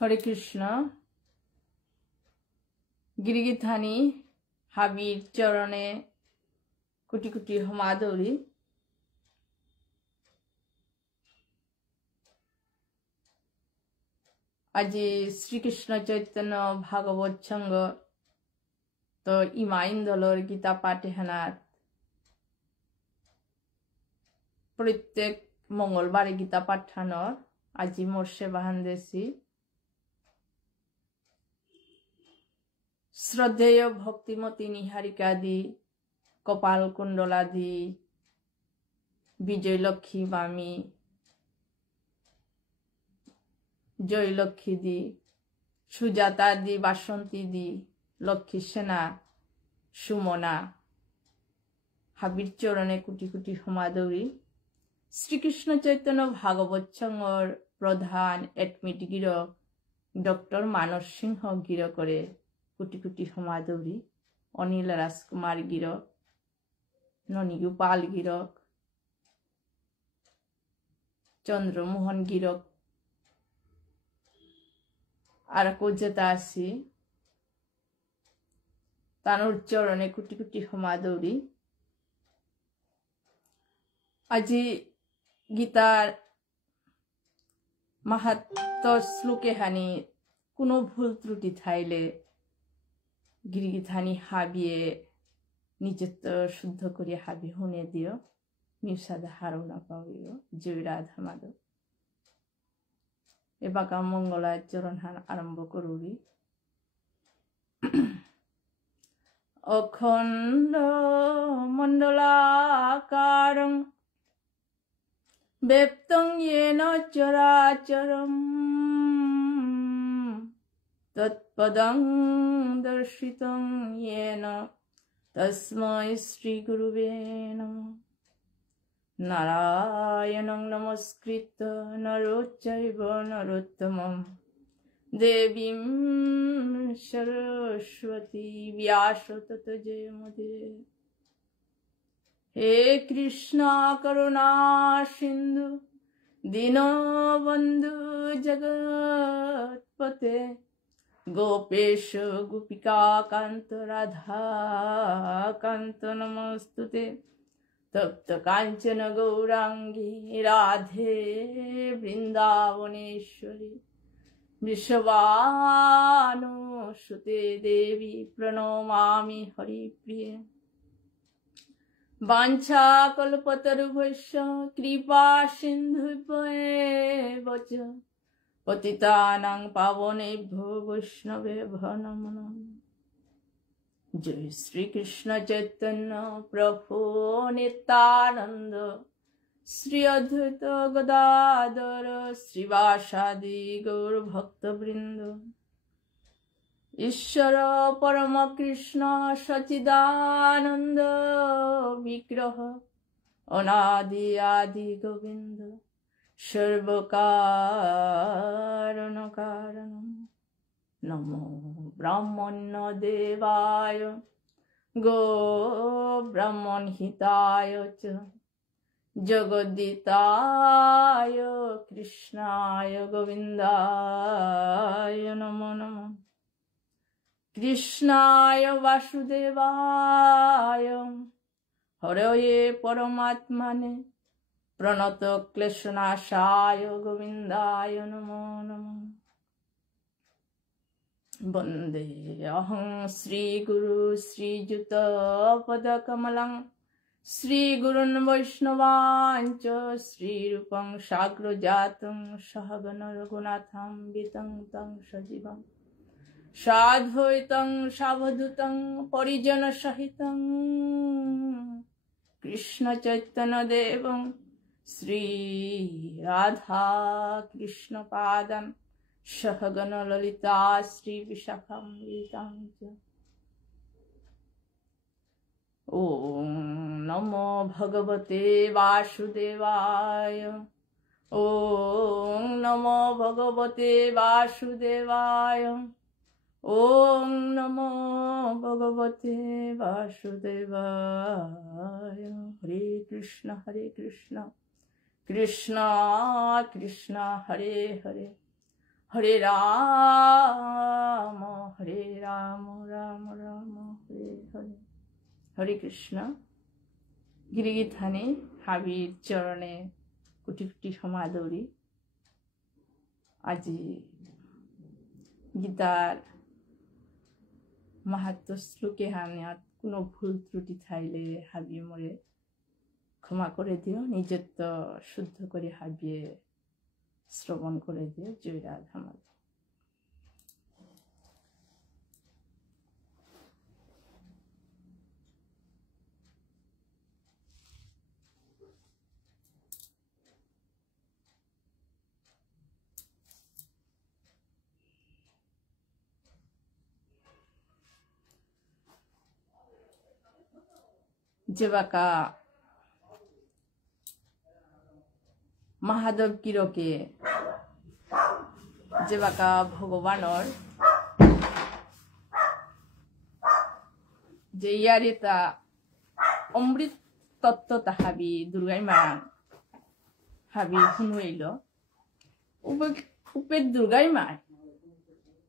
হরে কৃষ্ণ। গিরিগিধানী হাবির চরণে কোটি কোটি হমাদৌরি। আজি শ্রীকৃষ্ণ চৈতন্য ভাগবত সঙ্গ তো ইমাইন্দলর গীতা পাঠে হেনার প্রত্যেক মঙ্গলবারে গীতা পাঠানোর আজি মোর সেবাহান দেশি শ্রদ্ধেয় ভক্তিমতী নিহারিকাদি কপাল কুণ্ডলাদি বিজয়লক্ষ্মী মামি জয়লক্ষ্মী দি সুজাতা দি বাসন্তী দি লক্ষ্মী সেনা সুমনা হাবির চরণে কোটি কোটি হমাদৌরি। শ্রীকৃষ্ণ চৈতন্য ভাগবত সঙ্গর প্রধান এডমিট গিরক ডক্টর মানস সিংহ গির করে কোটি কোটি হমাদৌরি। অনিল রাজকুমার গিরক, ননীগোপাল গিরক, চন্দ্রমোহন গিরক আর যেটা আছি তানোর চরণে কোটি কোটি হমাদৌরি। আজি গীতার মাহাত্ম শ্লোকে হানি কোনো ভুল ত্রুটি থাইলে গিরিগিধানী হাবিয়ে নিজত্ব শুদ্ধ করিয়া হাবি শুনে দিও। নিঃসাদা হারও না পাইও। জয় রাধা মাধব। এবাকা মঙ্গলার চরণ হান আরম্ভ করুরি। অখণ্ড মণ্ডলাকারং ব্যপ্তং येन চরাচরম তৎপদং দর্শিতং येन তস্मै শ্রী গুরুবে নমঃ। নারায়ণং নমস্কৃত্য নরোচ্চৈব নরোত্তমং দেবীং সরস্বতী ব্যাস ততো জয়মুদিরে। হে কৃষ্ণ করুণা সিন্ধু দীনবন্ধু জগৎপতে গোপেশ গোপিকা কান্ত রাধা কান্ত নমস্তুতে। তপ্ত কাঞ্চন গৌরাঙ্গী রাধে বৃন্দাবনেশ্বরী বৃষভানুসুতে দেবী প্রণমামি হরিপ্রিয়ে। বাঞ্ছাকল্পতরুভ্যশ্চ কৃপা সিন্ধুভ্যেব চ পতিতানাং পাবনেভ্যো বৈষ্ণবেভ্যো নমো নমঃ। জয় শ্রীকৃষ্ণ চৈতন্য প্রভু নিত্যানন্দ শ্রী অদ্বৈত গদাধর শ্রীবাসাদি গৌর ভক্তবৃন্দ। ঈশ্বর পরম কৃষ্ণ সচিদানন্দ বিগ্রহ অনাদি আদি গোবিন্দ সর্বকারণ কারণম। নমো ব্রাহ্মণ্য দেবায় গো ব্রাহ্মণ হিতায় চ জগদ্দিতায় কৃষ্ণায় গোবিন্দায় নমো নমঃ। কৃষ্ণায় বাসুদেবায় হরয়ে পরমাত্মনে প্রণত ক্লেশনাশায় গোবিন্দায় নমো নমঃ। বন্দে অহং শ্রী গুরু শ্রীযুত পদকমলং শ্রীগুরুন বৈষ্ণবাঞ্চ শ্রীরূপং সাগ্রজাতং সহগণ রঘুনাথং বিতং তং সজীবং সাদ্বৈতং সাবধূতং পরিজন সহিতং কৃষ্ণ চৈতন্য দেবং শ্রী রাধা কৃষ্ণ পাদং সহগণ ললিতা শ্রী বিশাখান্বিতাং চ। ওম নমো ভগবতে বাসুদেবায়। ওম নমো ভগবতে বাসুদেবায়। ওম নমো ভগবতে বাসুদেবায়। হরে কৃষ্ণ কৃষ্ণ কৃষ্ণ হরে হরে হরে রাম রাম রাম হরে হরে। হরে কৃষ্ণ। গিরিগিধানে হাবির চরণে কোটি কোটি সমাদরি। আজি গীতার মাহাত্ম শ্লোকে হানিয়াত কোনো ভুল ত্রুটি থাইলে হাবিয়ে মোরে ক্ষমা করে দিও। নিজত্ব শুদ্ধ করে হাবিয়ে শ্রবণ করে দিও। জয় রাধা মাধব। যেবাকা মহাদেব কিরকে যেবাকা ভগবানর যে ইয়ারে তা অমৃত তত্ত্ব তাহাবি দুর্গাই মায়ান হাবি শুনুইল উপের দুর্গাই মায়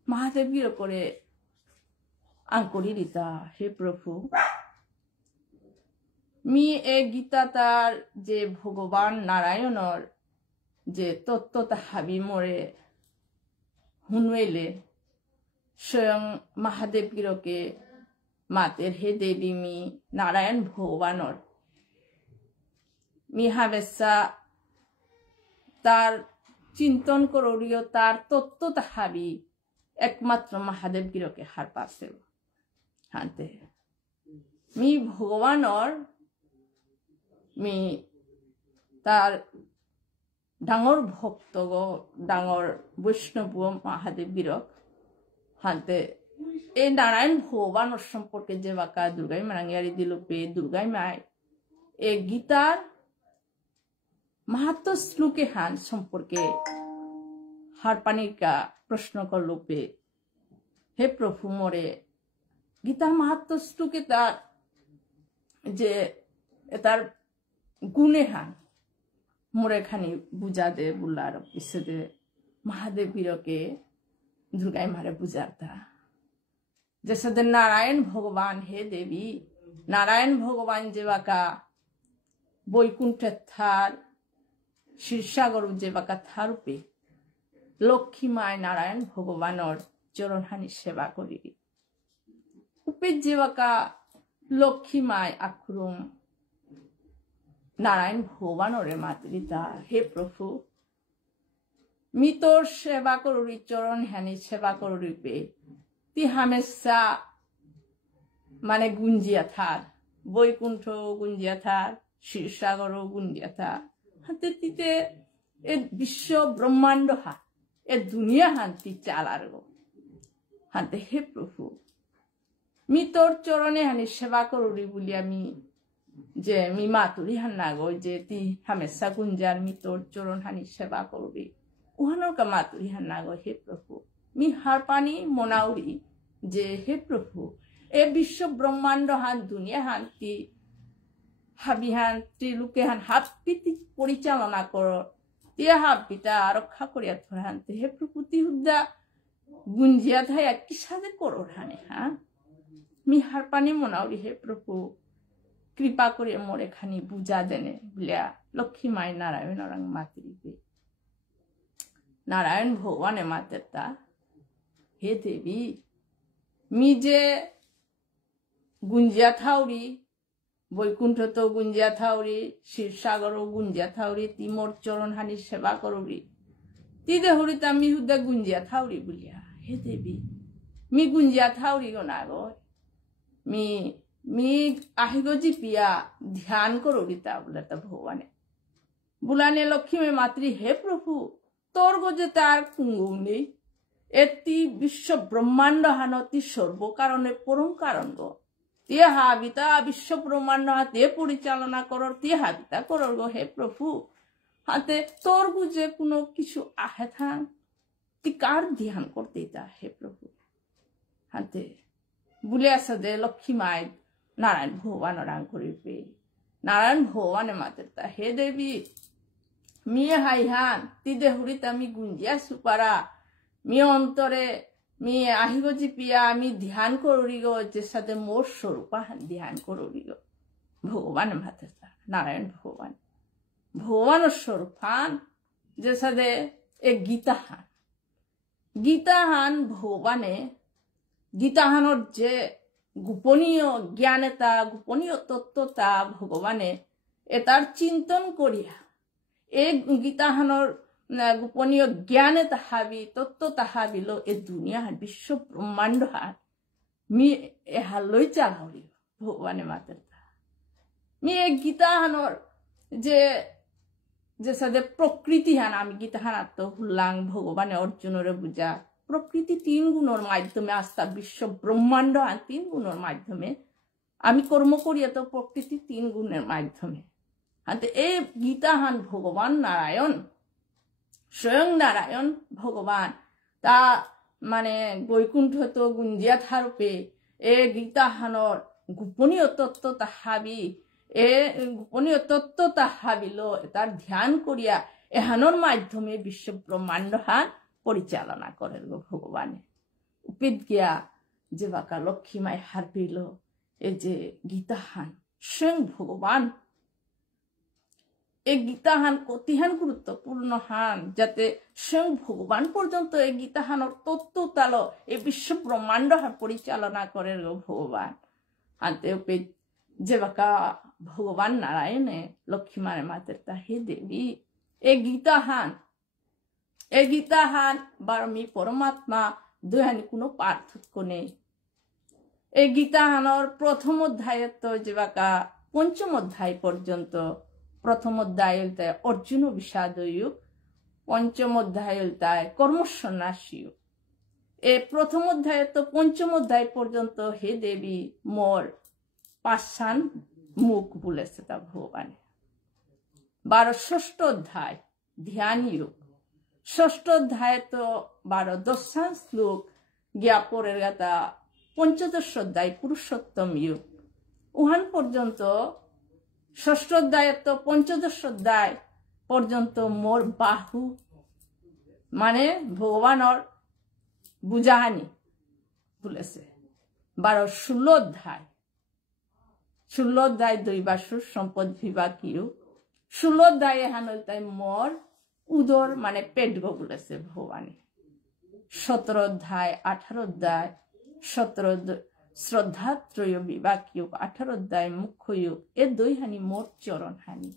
মহাদেব কির করে আঙ্করি রিতা। হে প্রভু, মি এ গীতা তার যে ভগবান নারায়ণর যে তত্ত্ব তাহাবি মোরে হুনওয়েলে স্বয়ং মহাদেব কিরকে মাতের হে দেবী মি নারায়ণ ভগবানর মি হাবেসা তার চিন্তন করিও তার তত্ত্ব তাহাবি একমাত্র মহাদেব কিরকে হার পাশে হানতে মি ভগবানর মি তার ডাঙর ভক্ত গো ডাঙর বৈষ্ণব মহাদেব বীরক হানতে এই নারায়ণ ভগবানের সম্পর্কে যে বাকা দুর্গাই মারাঙ্গিয়ারি দিল পে দুর্গাই মায় এ গীতার মাহাত্ম শ্লোকে হান সম্পর্কে হারপানিকা প্রশ্ন করল পে হে প্রভু মোরে গীতার মাহাত্ম শ্লোকে তার যে তার গুণে হান মোরে খানি বুঝা দে বুলার পিছে দে মহাদেব বীরকে দুর্গাই মারে বুঝাতা जैसे दे नारायण भगवान हे देवी नारायण भगवान जेवाका बैकुंठ थार शीर्षागर जेवाका थार पे लक्ष्मी माय नारायण भगवान चरण हानि सेवा करी उपे जेवाका लक्ष्मी माय आख्रुम नारायण भगवान मातृता। हे प्रभु मितोर सेवा करी चरण हानि सेवा करी पे ती हमेशा माने गुंजिया थार बैकुंठ गुंजिया थार क्षीरसागर गुंजिया थार हाते तीते ए विश्व ब्रह्मांड हा ए दुनिया हांती चालार गो हाते। हे प्रभु मी तोर चरणे हानि सेवा करी बुली आमी जे मी मातुरी हान्ना गो जे ती हमेशा गुंजार मी तोर चरण हानि सेवा करी उहानर का मातुरी हान्ना गो। हे प्रभु मी हारपानी मोनाउरी जे हे प्रभु ए विश्व ब्रह्मांड हान दुनिया हांती हाबी हान त्रिलोके हान हापिति परिचालना कर ती हाबिता रक्षा करिया थर हानते। हे प्रभु ती हुद्दा गुंजिया थाया किसादे करो हाने हा मी हारपानी मोनाउरी। हे प्रभु कृपा करिया मोरे खानी बुझा देने बिलिया लक्ष्मी माय नारायण रंग मातृ पे नारायण भगवान मातृता। हे देवी मी जे गुंजिया थाउरी बैकुंठ तो गुंजिया थाउरी क्षीरसागर गुंजिया थाउरी ती मोर चरण हानि सेवा करी ती देहरी मी हुदा गुंजिया थाउरी बुलिया। हे देवी मी गुंजिया थाउरी गो ना गो मी আহিगो जी पिया ध्यान करी ता बोले भगवान बुलाने लक्ष्मी मातृ। हे प्रभु तोर गो जे तार कुंगौ नहीं एति विश्व ब्रह्मांड हानती सर्व कारणे परम कारण गो ते हाबिता विश्व ब्रह्मांड हाते परिचालना करर ते हाबिता करर गो। हे प्रभु हाते तोर बुझे कोनो किछु आहे थां ती कार ध्यान करते ता। हे प्रभु हाते बुले आसा दे लक्ष्मी माय नारायण भगवान रांग करी पे नारायण भगवान मातृता। हे देवी मी हाई हान ती देहुरी मी गुंजिया सुपारा মি অন্তরে মি আহিগজি পিয়া আমি ধ্যান করিগ যে সাথে মোর স্বরূপা ধ্যান করিগ ভগবান মাতের নারায়ণ ভগবান ভগবানের স্বরূপান যে সাথে এ গীতাহান ভগবানে গীতাহানোর যে গোপনীয় জ্ঞানেতা গোপনীয় তত্ত্বতা ভগবানে এটার চিন্তন করিয়া এই গীতাহানোর গোপনীয় জ্ঞানে তাহাবি তত্ত্ব তাহাবিল এ দুনিয়ার বিশ্ব ব্রহ্মাণ্ড হান মি এহালৈ চালাউরি ভগবানে মাতের মি এই গীতাহানোর যে যে সাথে প্রকৃতি হান আমি গীতাহানার তো হুল্লাং ভগবানে অর্জুনের বুঝা প্রকৃতি 3 গুণের মাধ্যমে আস্থা বিশ্ব ব্রহ্মাণ্ড হান 3 গুণের মাধ্যমে আমি কর্ম করিয়া তো প্রকৃতি 3 গুণের মাধ্যমে হাতে এই গীতাহান ভগবান নারায়ণ স্বয়ং নারায়ণ ভগবান তা মানে বৈকুণ্ঠ তো গুঞ্জিয়া থারূপে এ গীতাহানর গোপনীয় তত্ত্ব তাহাবি এ গোপনীয় তত্ত্ব তাহাবিল তার ধ্যান করিয়া এহানোর মাধ্যমে বিশ্ব ব্রহ্মাণ্ড হান পরিচালনা করেন গো ভগবানে উপিত গিয়া যে বাকা লক্ষ্মীমায় হার পেল এই যে গীতাহান স্বয়ং ভগবান এই গীতাহান কতিহান গুরুত্বপূর্ণ হান যাতে স্বয়ং ভগবান পর্যন্ত এই গীতাহানর তত্ত্ব তাল এই বিশ্ব ব্রহ্মাণ্ড হান পরিচালনা করে ভগবান আনতে যে বাকা ভগবান নারায়ণে লক্ষ্মীমার মাতের তা হে দেবী এই গীতাহান বারমি পরমাত্মা দুহানি কোনো পার্থক্য নেই এই গীতাহানর প্রথম অধ্যায়ের তো যে বাকা পঞ্চম অধ্যায় পর্যন্ত প্রথম অধ্যায় হলতায় অর্জুন বিষাদয়ুগ পঞ্চম অধ্যায় হলতায় কর্মসন্ন্যাসীয়ুগ এই প্রথম অধ্যায় তো পঞ্চম অধ্যায় পর্যন্ত হে দেবী মোর পাষাণ মুখ বলেছে তা ভগবান 12 ষষ্ঠ অধ্যায় ধ্যান যুগ ষষ্ঠ অধ্যায় তো 12 দশান শ্লোক গিয়া পরের গাতা পঞ্চদশ অধ্যায় পুরুষোত্তম যুগ উহান পর্যন্ত ষষ্ঠ অধ্যায় তো পঞ্চদশ অধ্যায় পর্যন্ত মোর বাহু মানে ভগবানর বুঝাহানি বলেছে 16 অধ্যায় 16 অধ্যায় দৈবাসুর সম্পদ বিভাগ যুগ 16 অধ্যায় হানল তাই মোর উদর মানে পেট গো বলেছে ভগবানে 17 অধ্যায় 18 অধ্যায় 17 শ্রদ্ধাত্রয় বিভাগ যুগ 18 অধ্যায় মুখ্য যুগ এ দুই হানি মোর চরণ হানি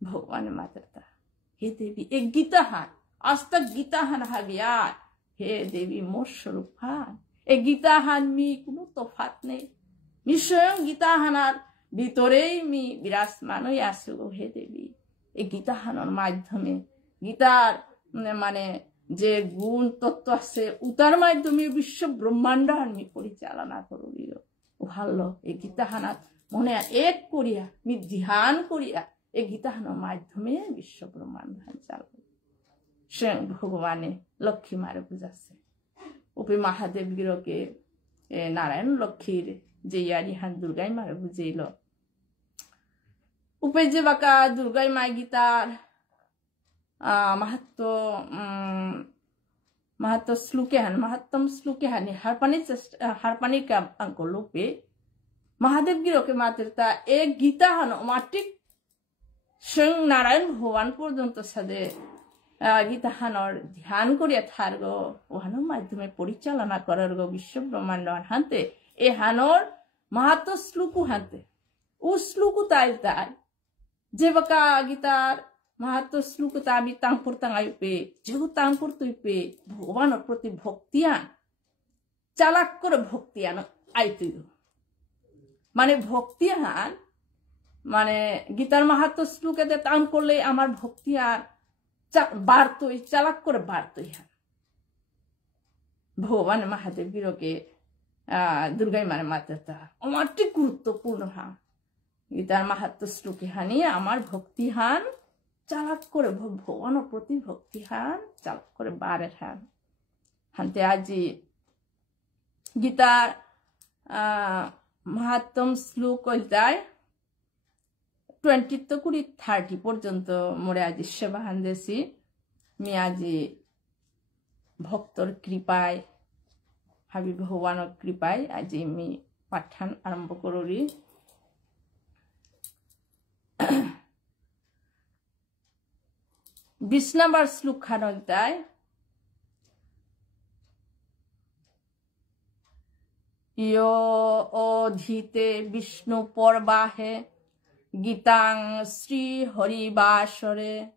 ভগবানের মাতাটা হে দেবী এ গীতাহান আজ তক গীতাহান হাবিয়ার হে দেবী মোর স্বরূপ হান এ গীতাহান মি কোনো তফাৎ নেই মি স্বয়ং গীতাহানার ভিতরেই মি বিরাজমান হয়ে আসে গো হে দেবী এই গীতাহানের মাধ্যমে গীতার মানে যে গুণ তত্ত্ব আছে উতার মাধ্যমে বিশ্ব ব্রহ্মাণ্ড আমি পরিচালনা করি ভালো এই গীতাহানাত মনে এক করিয়া মি ধ্যান করিয়া এই গীতাহানের মাধ্যমে বিশ্ব ব্রহ্মাণ্ড চালব স্বয়ং ভগবানে লক্ষ্মী মারে বুঝাচ্ছে উপি মহাদেব গিরকে নারায়ণ লক্ষ্মীর যে ইয়ারি হান দুর্গাই মারে বুঝেইল উপে যে বাকা দুর্গাই মাই গীতার মাহাত্ম শ্লোকে হান মাহাত্ম শ্লোকে হানি হারপানি আঙ্ক লোপে মহাদেব গিরকে মাতৃতা এ গীতা হান মাটিক স্বয়ং নারায়ণ ভগবান পর্যন্ত সাদে গীতা হানর ধ্যান করিয়া থার গো ওহানোর মাধ্যমে পরিচালনা করার গো বিশ্ব ব্রহ্মাণ্ড হানতে এ হানর মাহাত্ম শ্লোকু হানতে ও শ্লোকু তাই তাই যে বাকা গীতার মাহাত্ম শ্লোক আমি তাংপুর তাঙাই পে যেহেতু তাংপুর তুই পে ভগবানের প্রতি ভক্তিয়ান চালাক করে ভক্তিয়ান আইতুই মানে ভক্তিয়ান মানে গীতার মাহাত্ম শ্লোকে তাম করলে আমার ভক্তিয়ান বাড়তই চালাক করে বাড়তই হান ভগবান মহাদেব বীরকে দুর্গাই মানে মাতা আমারটি গুরুত্বপূর্ণ হান গীতার মাহাত্ম শ্লোকে হানি আমার ভক্তি হান চালাক করে ভগবানের প্রতি ভক্তি হান চালাক করে বাড়ে হান হানতে আজি গীতার মাহাত্ম শ্লোক কইতায় 20 কুড়ি 30 পর্যন্ত মোরে আজি সেবা হান দেছি মি আজি ভক্তর কৃপায় হাবি ভগবানের কৃপায় আজি আমি পাঠান আরম্ভ করি। 20 নম্বর শ্লোক খানতায় ইয় অধীতে বিষ্ণু পর্বাহে গীতাং শ্রী হরিবাসরে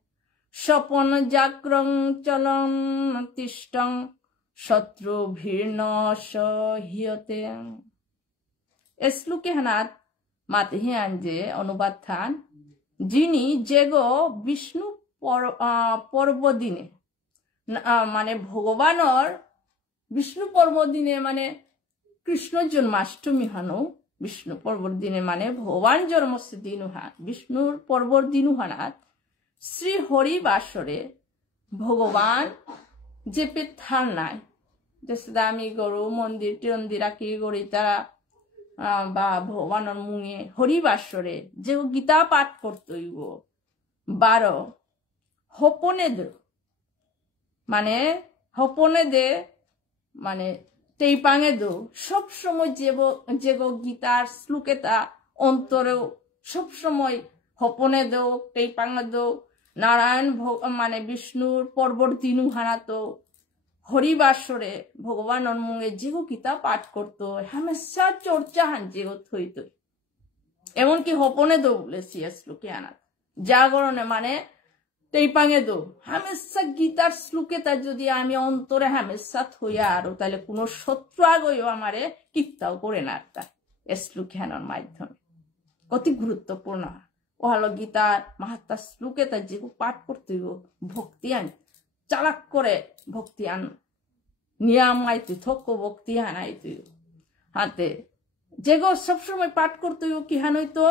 স্বপন জাগ্রং চলন তিষ্টং শত্রু ভীর্ণ সহিয়তে। এ শ্লোকে হানাত মাতহিয়ান যে অনুবাদ থান যিনি যেগো বিষ্ণু পর্বদিনে মানে ভগবানর বিষ্ণু পর্বদিনে মানে কৃষ্ণ জন্মাষ্টমী হানো বিষ্ণু পর্বর দিনে মানে ভগবান জন্মস্য দিন বিষ্ণুর পর্বর দিন হানাত শ্রী হরি বাসরে ভগবান যে পেথার নাই যে আমি গরু মন্দির টন্দির আঁকি গড়ি তারা বা ভগবানের মুঙে হরিবাসরে যে গীতা পাঠ করতইব 12 হপনে দে মানে হপনে দে মানে তেইপাঙে দো সব সময় যে গীতার শ্লোকে তা অন্তরেও সব সময় হপনে দো তেইপাঙে দো নারায়ণ মানে বিষ্ণুর পর্বর দিনু হানাতো হরিবাসরে ভগবানের মুঙে যে গীতা পাঠ করতো হামেশা চর্চা হান যে থইত এমনকি হপনে দো বলেছি শ্লোকে আনাত জাগরণে মানে তেইপাঙে দো হামেশা গীতার শ্লোকে তা যদি আমি অন্তরে হামেশা থইয়া আরো তাহলে কোনো শত্রু আগেও আমারে কিত্তাও করে না তা শ্লোকে আনার মাধ্যমে অতি গুরুত্বপূর্ণ ও হলো গীতার মাহাত্মা শ্লোকে তা যে পাঠ করতে ভক্তি আন চালাক করে ভক্তি আন নিয়াম আইতে থক্ক ভক্তি আনাই তুই হাতে যেগো সবসময় পাঠ করতে কি হান হইতো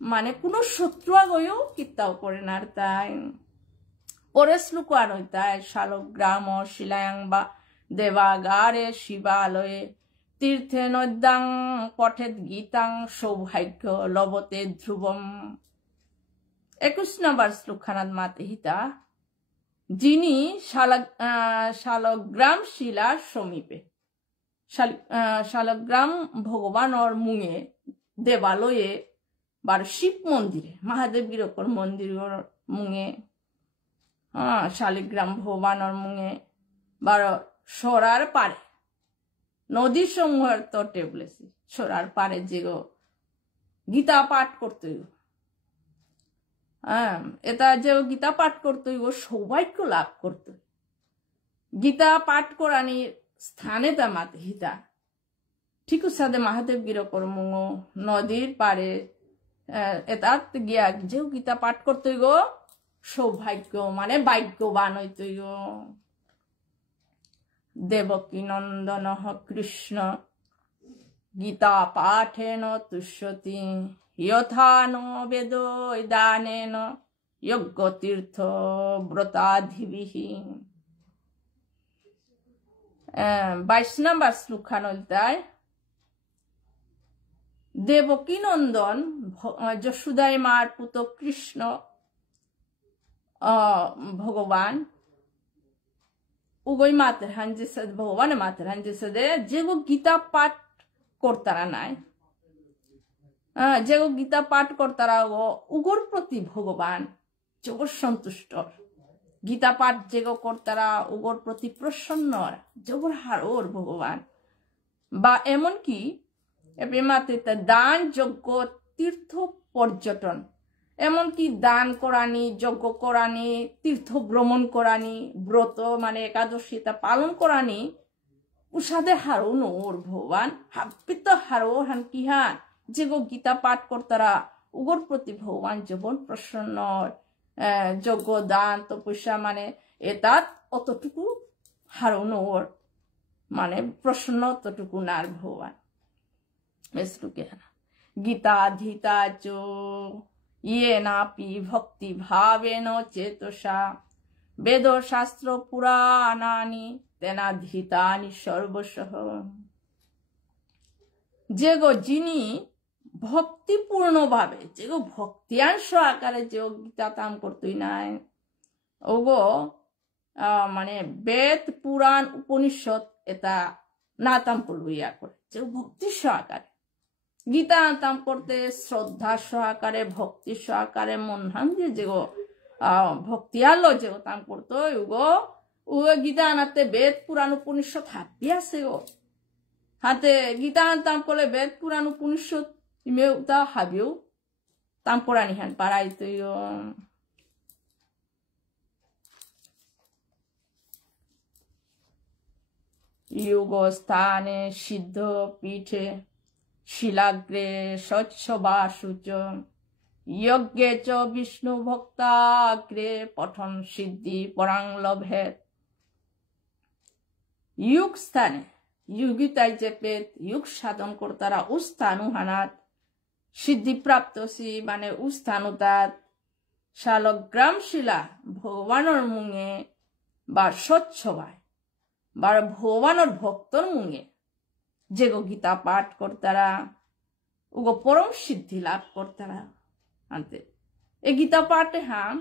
মানে কোনো শত্রু আগেও কিত্তাও করে না তাই পরে শ্লোক আর হইতায় শালগ্রাম শিলায়াং বা দেবাগারে শিবালয়ে তীর্থে নদ্যাং পঠেত গীতাং সৌভাগ্য লবতে ধ্রুবম। 21 নম্বর শ্লোক খানাত মাতে হিতা যিনি শালগ্রাম শিলার সমীপে শালগ্রাম ভগবানের মুঙে দেবালয়ে বার শিব মন্দিরে মহাদেব গিরকর মন্দির মুঙে শালিগ্রাম ভগবানের মুঙে বার সরার পারে নদী সমূহের তটে বলেছি সরার পারে যে গীতা পাঠ করতে এটা যে গীতা পাঠ করতে সৌভাগ্য লাভ করত গীতা পাঠ করানি স্থানে তা মাতে হিতা ঠিক সাথে মহাদেব গিরকর মুঙ নদীর পারে এটাত গিয়া যে গীতা পাঠ করতে সৌভাগ্য মানে ভাগ্যবান হইত দেবকী নন্দন কৃষ্ণ গীতা পাঠেন তুষ্যতি যথা ন বেদ দানেন যজ্ঞ তীর্থ ব্রতাধিবিঃ। 22 নম্বর শ্লোক খানতায় দেবকী নন্দন যশোদাই মার পুত কৃষ্ণ ভগবান উগই মাতের হাঞ্জে সাথে ভগবানের মাতের হাঞ্জে সাথে যে গীতা পাঠ করতারা নাই যে গীতা পাঠ করতারা উগর প্রতি ভগবান জগৎ সন্তুষ্ট গীতা পাঠ যে করতারা উগর প্রতি প্রসন্ন জগর হারোর ভগবান বা এমনকি মাতে দান যজ্ঞ তীর্থ পর্যটন এমনকি দান করানি যজ্ঞ করানি তীর্থ ভ্রমণ করানি ব্রত মানে একাদশীতা পালন করানি উষাদে হারো নোর ভগবান হাপিত হারো হান কি হান যে গীতা পাঠ করতারা উগর প্রতি ভগবান জীবন প্রসন্ন যজ্ঞ দান তপস্যা মানে এটাত অতটুকু হারো নোর মানে প্রসন্ন অতটুকু নার ভগবান গীতা ধীতা চ ইয়ে নাপি ভক্তি ভাবেন চেতসা বেদ শাস্ত্র পুরাণানি তেনাধীতানি সর্বসহ। যে যিনি ভক্তিপূর্ণ ভাবে যে ভক্তিয়াংশ আকারে যে গীতা তাম করতই নাই ওগো মানে বেদ পুরাণ উপনিষদ এটা নাতাম লইয়া করে যে ভক্তি সহকারে গীতা নাতাম করতে শ্রদ্ধা সহকারে ভক্তি সহকারে মন হান যে ভক্তি আলো যে তাম করতো ও গীতা আনাতে বেদ পুরাণ উপনিষদ হাতি আছে ও হাতে গীতা আনতাম করলে বেদ পুরাণ উপনিষদ ইমেও তা হাবিও তাম পড়ানি হান পাড়াই তুই যোগ স্থানে সিদ্ধ পীঠে শিলাগ্রে স্বচ্ছ বাসুচ যজ্ঞে চ বিষ্ণু ভক্তাগ্রে পঠন সিদ্ধি পরাং লভেত युग স্থানে युगिताय যে পেত युग সাধন করতারা ও স্থানু হানাত সিদ্ধি প্রাপ্তসি মানে ও স্থানুতাত শালগ্রাম শিলা ভগবানের মুঙে বা স্বচ্ছ ভাই বা ভগবানের ভক্তর মুঙে যে গীতা পাঠ করতারা উগো পরম সিদ্ধি লাভ করতারা আনতে এই গীতা পাঠে হাম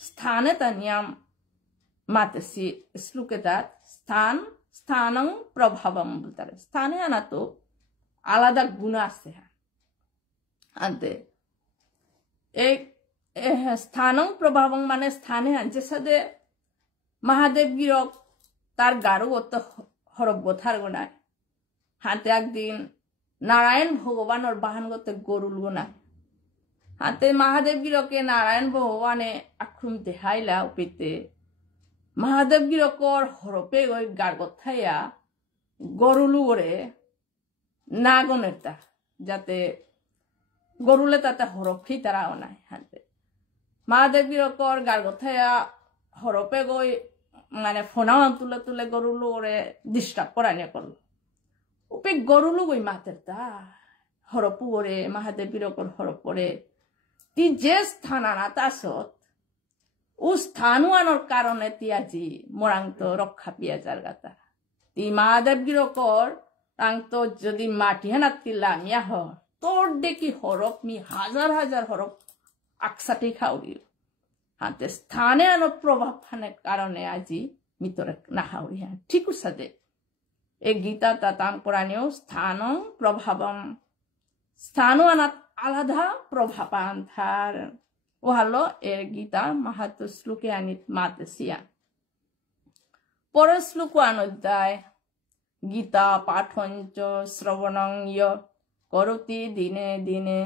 স্থানে তা নিয়ম মাতসি শ্লোকে তাত স্থান স্থানং প্রভাবম বলতারে স্থানে আনা তো আলাদা গুণ আছে আনতে এই স্থানং প্রভাবং মানে স্থানে যে সাথে মহাদেব গিরক তার গারু অত হরব্য থার গোনায় হাতে একদিন নারায়ণ ভগবানের বাহন করতে গরুল গোনায় হাতে মহাদেব গিরকে নারায়ণ ভগবানে আক্রম দেহাইলা পেতে মহাদেব গিরকর হরপে ওই গার্গথাইয়া গরুলু করে না গনেরটা যাতে গরুলে তাতে হরফি তারাও নাই হাতে মহাদেব গিরকর গার্গথাইয়া হরপে গই মানে ফোনাও তুলে তুলে গরুলু করে ডিস্টার্ব করানি করলো উপে গরুলু গই মাতের তা হরপু করে মহাদেব গিরকর হরপ করে তি যে স্থান আনা তাসত ও স্থানু আনোর কারণে তিয়াজি মোরাং তো রক্ষা পিয়া যার গাতা তি মহাদেব গিরকর তাং তো যদি মাটি হানাত কিল্লা মিয়া হ তোর দেখি হরপ মি হাজার হাজার হরপ আকসাটি খাওড়ি হাতে স্থানে আনো প্রভাব ফানের কারণে আজি মিতরে না হাওড়ি হ্যাঁ ঠিক সাথে এই গীতা তাতাং পুরাণেও স্থানং প্রভাবম স্থানু আনাত আলাদা প্রভাবান থার ও হলো এর গীতা মাহাত্ম শ্লোকে আনিত মাতসিয়া পরের শ্লোক অনুদ্যায় গীতা পাঠঞ্চ শ্রবণং ইয় করতি দিনে দিনে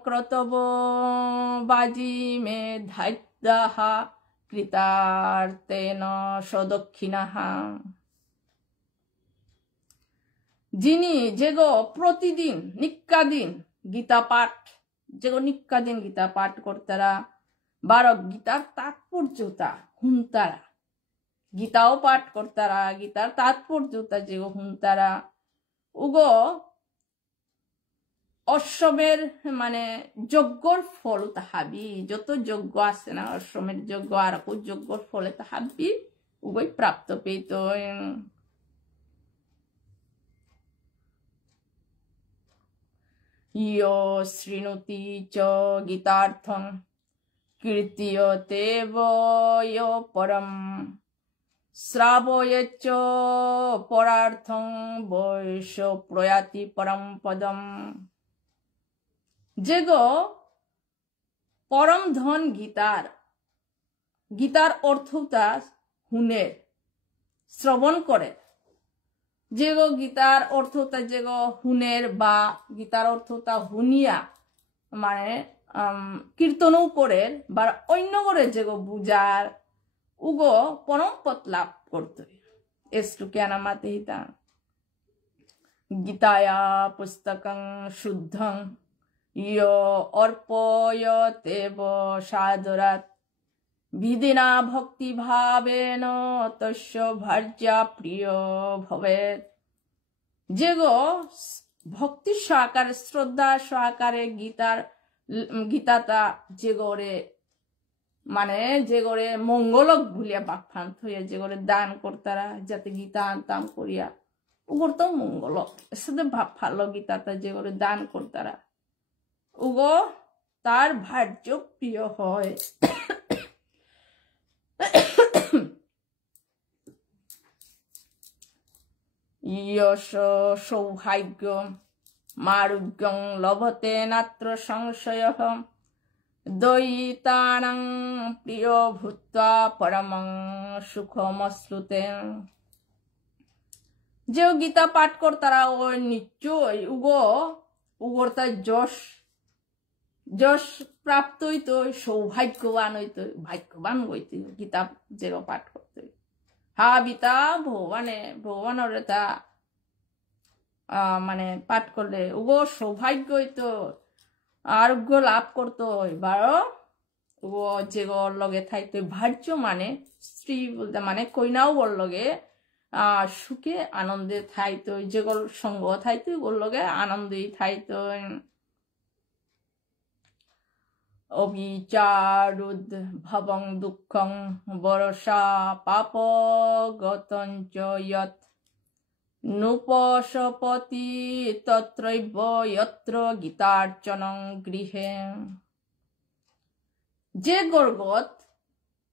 ক্রতব বাজি মে ধাইত্যাহা কৃতার্তেন সদক্ষিণাহা যিনি যেগো প্রতিদিন নিক্কাদিন গীতা পাঠ যেগো নিক্কাদিন গীতা পাঠ করতারা বারো গীতার তাৎপর্যতা হুনতারা গীতাও পাঠ করতারা গীতার তাৎপর্যতা যেগো হুনতারা উগো অশ্বমের মানে যজ্ঞর ফল তাহাবি যত যজ্ঞ আছে না অশ্বমের যজ্ঞ আর যজ্ঞর ফলে তাহাবি উগোই প্রাপ্ত পেত ইয় শৃণুতি চ গীতার্থং কীর্তিয়তে বয় পরম শ্রাবয়েচ্চ পরার্থং বৈশ প্রয়াতি পরম পদম যেগো পরম ধন গীতার গীতার অর্থটা হুনের শ্রবণ করে যেগো গীতার অর্থটা যেগো হুনের বা গীতার অর্থটা হুনিয়া মানে কীর্তনও করে বা অন্য করে যেগো বুজার উগো পরম পথ লাভ করতে এসটু কেন মাতে হিতা গীতায়া পুস্তকং শুদ্ধং ইয় অর্পয়তেব সাদরাত বিদিনা ভক্তি ভাবেন তস্য ভার্যা প্রিয় ভবেত যেগো ভক্তি সহকারে শ্রদ্ধা সহকারে গীতাটা যেগরে মানে যেগরে মঙ্গলক ভুলিয়া বাকফান্ত হইয়া যেগরে দান করতারা যাতে গীতা আনতাম করিয়া উগর তো মঙ্গলক সাথে ভাব ভালো গীতাটা যেগরে দান করতারা উগো তার ভার্য প্রিয় হয় ইয়শ সৌভাগ্য মারুগ্যং লভতে নাত্র সংশয়ঃ দ্বৈতানাং প্রিয় ভূত্বা পরমং সুখমশ্নুতে। যে গীতা পাঠ কর তারা ও নিশ্চয় উগর তার যশ প্রাপ্ত হইতো, সৌভাগ্যবান হইতো, ভাগ্যবান হইতো গীতা যে পাঠ করতে। হা বিতা ভগবানের তা মানে পাঠ করলে উগো সৌভাগ্য হইতো, আরোগ্য লাভ করতো। এবার উগো যে লগে থাইতো ভার্য মানে স্ত্রী বলতে মানে কইনাও ওর লগে সুখে আনন্দে থাইতো, যেগুল সঙ্গ থাইতো ওর লগে আনন্দেই থাইতো। অবিচারুদ ভবং দুঃখং বরসা পাপগতঞ্চ যৎ নুপশপতি তত্রৈব যত্র গীতার্চনং গৃহে। যে গর্গত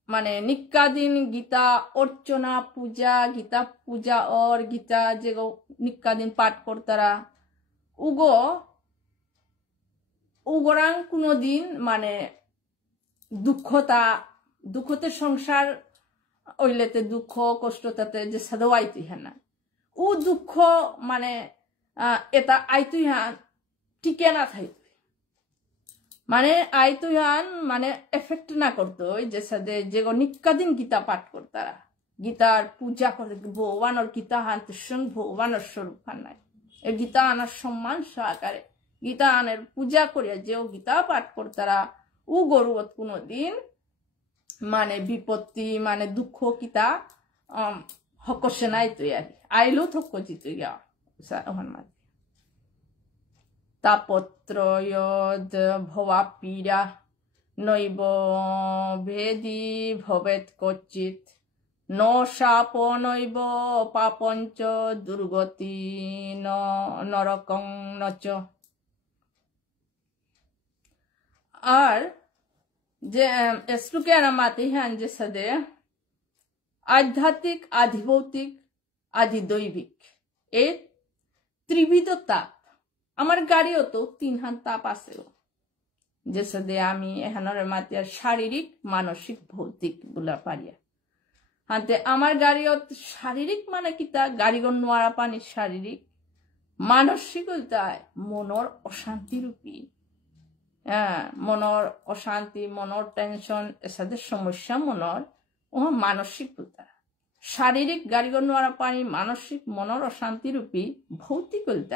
মানে নিকাদিন গীতা অর্চনা পূজা, গীতা পূজা और গীতা যে নিকাদিন পাঠ করতারা উগরাং কোনদিন মানে দুঃখতে সংসার ওইলেতে দুঃখ কষ্টতাতে যে সাদওয়াইতি হ্যাঁ ও দুঃখ মানে এটা আইতুই হান টিকে না থাইতো, মানে আইতুই হান মানে এফেক্ট না করতো যে সাদে যে নিকাদিন গীতা পাঠ করতারা, গীতার পূজা করতে ভগবানের গীতা হান তুষণ ভগবানের স্বরূপ হান নাই। এই গীতা আনার সম্মান সহকারে গীতা আনের পূজা করিয়া যেও গীতা পাঠ করতারা ও গরুত কোনদিন মানে বিপত্তি মানে দুঃখ কিতা হকসে নাই তুই আর আইলো থক জিত মাঝে। তাপত্রয়দ ভবা পীড়া নৈব ভেদি ভবেত কচিত ন শাপ নৈব পাপঞ্চ দুর্গতি নরকং নচ। আর যে শ্লোকে মাতি হ্যান যে সাদে আধ্যাত্মিক আধিভৌতিক আধিদৈবিক এই ত্রিবিধ তাপ আমার গাড়িও তো 3 হান তাপ আছে যে সাদে আমি এখানের মাতি আর শারীরিক মানসিক ভৌতিক বলা পারিয়া হাতে আমার গাড়িও শারীরিক মানে কিতা গাড়িগণ নোয়ারা পানি শারীরিক, মানসিক মনর অশান্তি রূপী মনর অশান্তি মনর টেনশন এসাদের সমস্যা মনর ও মানসিক বলতা। শারীরিক গাড়িগণ নোয়ারা পানি মানসিক মনর অশান্তি রূপী ভৌতিক বলতে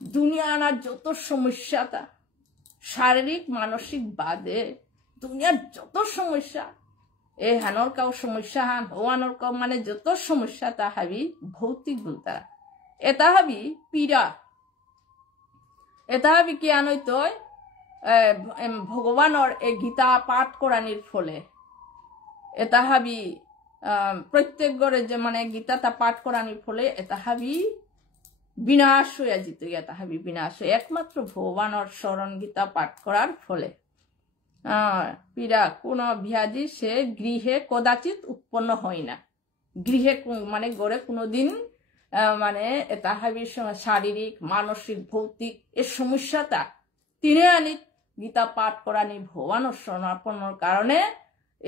দুনিয়া আনার যত সমস্যাটা শারীরিক মানসিক বাদে দুনিয়ার যত সমস্যা এ হানর কাউ সমস্যা হান ওয়ানর কাউ মানে যত সমস্যা তা হাবি ভৌতিক বলতা। এটা হাবি পীড়া, এটা হাবি কি আনইতো ভগবানের এই গীতা পাঠ করানির ফলে এটা হাবি প্রত্যেক গড়ে যে মানে গীতাটা পাঠ করানির ফলে এটা হাবি বিনাশ হইয়া যেত। এটা হাবি বিনাশ হয়ে একমাত্র ভগবানের স্মরণ গীতা পাঠ করার ফলে পীড়া কোন ব্যাধি সে গৃহে কদাচিৎ উৎপন্ন হয় না। গৃহে মানে গড়ে কোনোদিন মানে এটা হাবি শারীরিক মানসিক ভৌতিক এর সমস্যাটা তিনি আনি গীতা পাঠ করানি ভগবানের স্মরণাপন্নর কারণে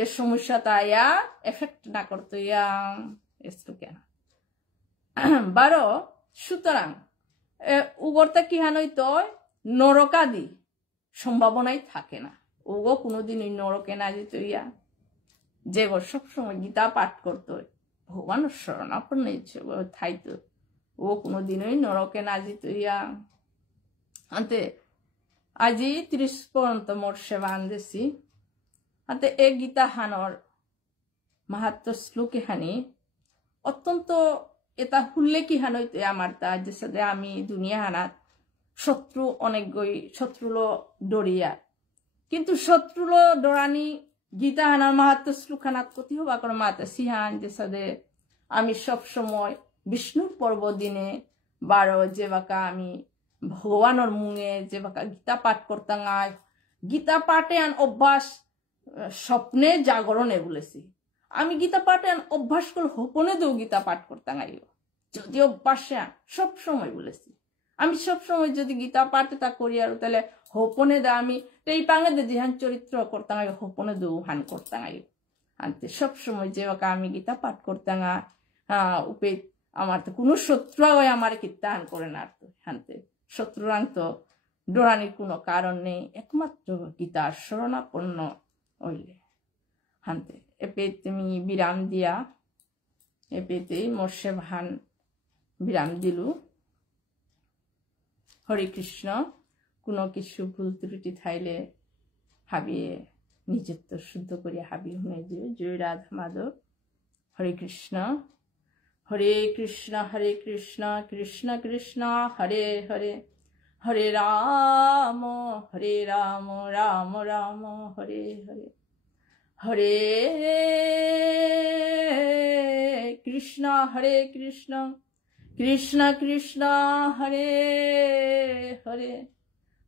এর সমস্যাটা ইয়া এফেক্ট না করতো ইয়া কেন 12। সুতরাং উগরটা কি হান হইতো নরকাদি সম্ভাবনাই থাকে না, ওগো কোনোদিন ওই নরকে না যেত ইয়া যে গো সবসময় গীতা পাঠ করতো ভগবানের শরণাপন্ন থাইতো ও কোনোদিন ওই নরকে না যেত ইয়া। আনতে আজি 30 পর্যন্ত মোর সেবা আনদেছি। আনতে এ গীতা হানর মাহাত্ম শ্লোকে হানি অত্যন্ত এটা শুনলে কি হান হইতে আমার তা যে সাথে আমি দুনিয়া হানাত শত্রু অনেক গই শত্রুলো ডরিয়া, কিন্তু শত্রুলো ডরানি গীতা হানার মাহাত্ম শ্লোকানাত কতি হবা করে মাতা সিহান যে সাথে আমি সব সময় বিষ্ণুর পর্ব দিনে 12 যে বাকা আমি ভগবানের মুঙে যে বাকা গীতা পাঠ করতাম গীতা পাঠে আন অভ্যাস স্বপ্নে জাগরণে বলেছি আমি গীতা পাঠে আন অভ্যাস করে হোপনে দেও গীতা পাঠ করতাম যদি অভ্যাসে সব সময় বলেছি আমি সব সময় যদি গীতা পাঠটা করি আর তাহলে হোপনে দা আমি এই পাঙ্গে যেহান চরিত্র করতাম আগে হোপনে দু হান করতাম আগে আনতে সব সময় যে আমি গীতা পাঠ করতাম উপে আমার তো কোনো শত্রু হয় আমার কীর্তান করে না তো হানতে শত্রুরাং তো ডোরানির কোনো কারণ নেই একমাত্র গীতার শরণাপন্ন হইলে হানতে এপে তুমি বিরাম দিয়া এপেতেই মোর্শে ভান বিরাম দিলু হরে কৃষ্ণ কোনো কিছু ভুল ত্রুটি থাইলে হাবিয়ে নিজেত্ব শুদ্ধ করিয়া হাবি শুনে দিও জয় রাধা মাধব হরে কৃষ্ণ কৃষ্ণ কৃষ্ণ কৃষ্ণ হরে হরে হরে রাম রাম রাম হরে হরে হরে কৃষ্ণ কৃষ্ণ কৃষ্ণ হরে হরে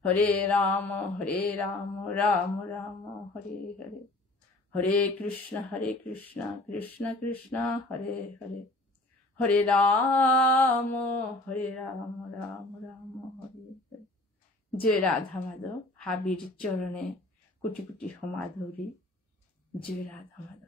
হরে রাম রাম রাম হরে হরে হরে কৃষ্ণ কৃষ্ণ কৃষ্ণ হরে হরে হরে রাম রাম রাম হরে হরে জয় রাধা মাধব হাবির চরণে কোটি কোটি সমাধুরী জয় রাধা মাধব।